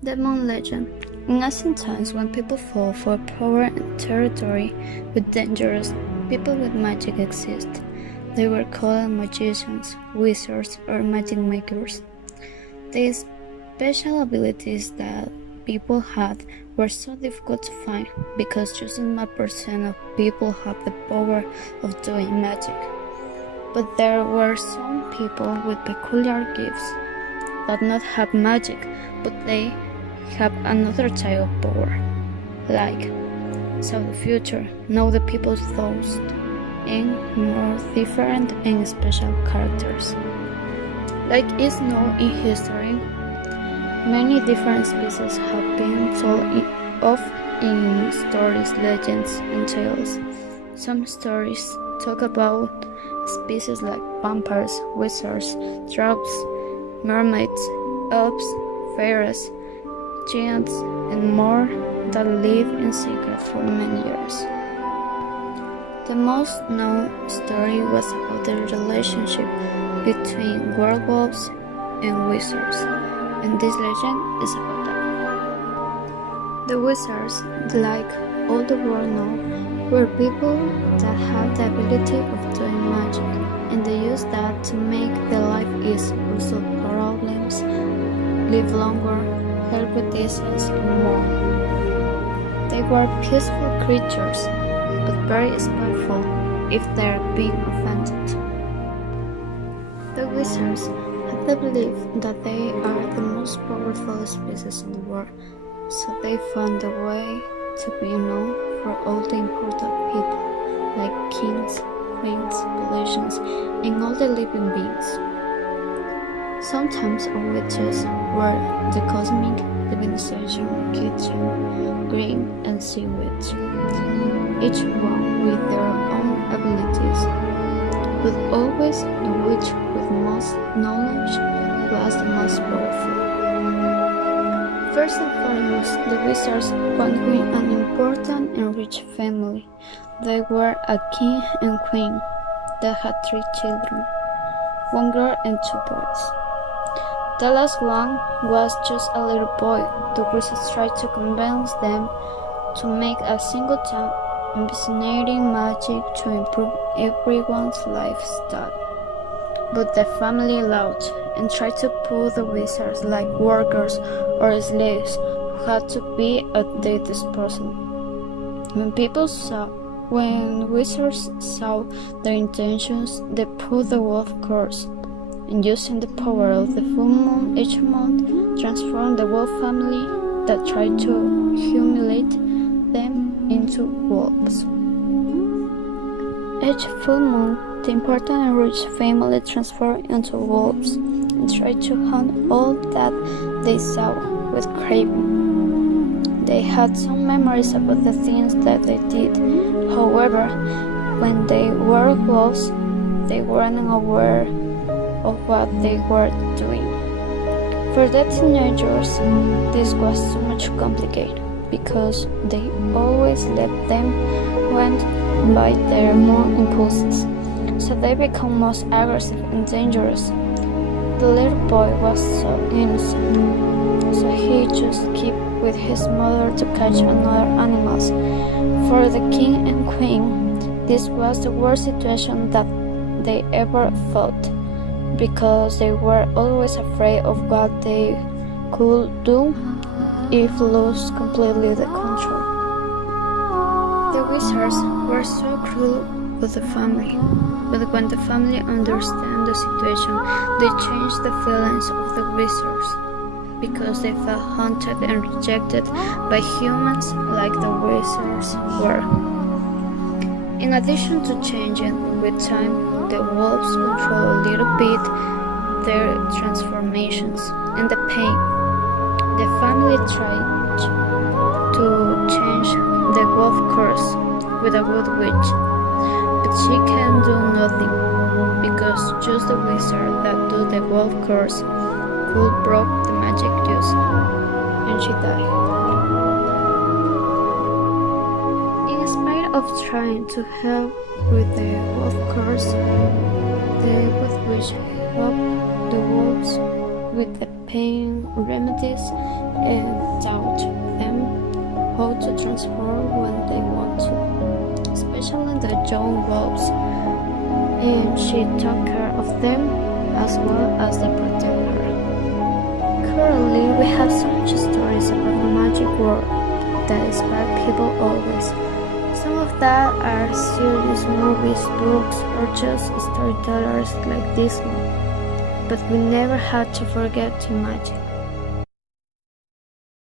The Moon Legend. In ancient times, when people fought for power and territory with dangerous people with magic exist, they were called magicians, wizards, or magic makers. These special abilities that people had were so difficult to find because just a small percent of people have the power of doing magic. But there were some people with peculiar gifts that not have magic, but they have another type of power, like saw the future, know the people's thoughts, and more different and special characters. Like is known in history, many different species have been told of in stories, legends, and tales. Some stories talk about species like vampires, wizards, dwarves, mermaids, elves, fairies, giants, and more that live in secret for many years. The most known story was about the relationship between werewolves and wizards, and this legend is about that. The wizards, like all the world know, were people that had the ability of doing magic, and they used that to make their life easier, resolve problems, live longer, help with disease, and more. They were peaceful creatures, but very spiteful if they are being offended. The wizards had the belief that they are the most powerful species in the world, so they found a way to be known for all the important people, like kings, queens, politicians, and all the living beings. Sometimes witches were the cosmic, divinization, kitchen, green, and sea witch, each one with their own abilities, but always the witch with most knowledge was the most powerful. First and foremost, the wizards belonged with an important and rich family. They were a king and queen that had 3 children, 1 girl and 2 boys. The last one was just a little boy. The wizards tried to convince them to make a single town impersonating magic to improve everyone's lifestyle. But the family laughed and tried to put the wizards like workers or slaves who had to be at their disposal. When wizards saw their intentions, they put the wolf curse, and using the power of the full moon each month, transformed the wolf family that tried to humiliate them into wolves. Each full moon, the important and rich family transformed into wolves and tried to hunt all that they saw with craving. They had some memories about the things that they did. However, when they were wolves, they weren't aware of what they were doing. For the teenagers, this was too much complicated because they always let them went by their moon impulses, so they become most aggressive and dangerous. The little boy was so innocent, so he just kept with his mother to catch another animals. For the king and queen, this was the worst situation that they ever felt, because they were always afraid of what they could do if lose completely the control. The wizards were so cruel with the family, but when the family understood the situation, they changed the feelings of the wizards, because they felt haunted and rejected by humans like the wizards were. In addition to changing with time, the wolves control a little bit their transformations and the pain. The family tried to change the wolf curse with a good witch, but she can do nothing because just the wizard that do the wolf curse could broke the magic use, and she died. In spite of trying to help with the wolf curse, the good witch helped the wolves with the pain remedies and transform when they want to, especially the young wolves, and she took care of them as well as they protect her. Currently, we have so much stories about the magic world that inspire people always. Some of that are series, movies, books, or just storytellers like this one. But we never had to forget the magic.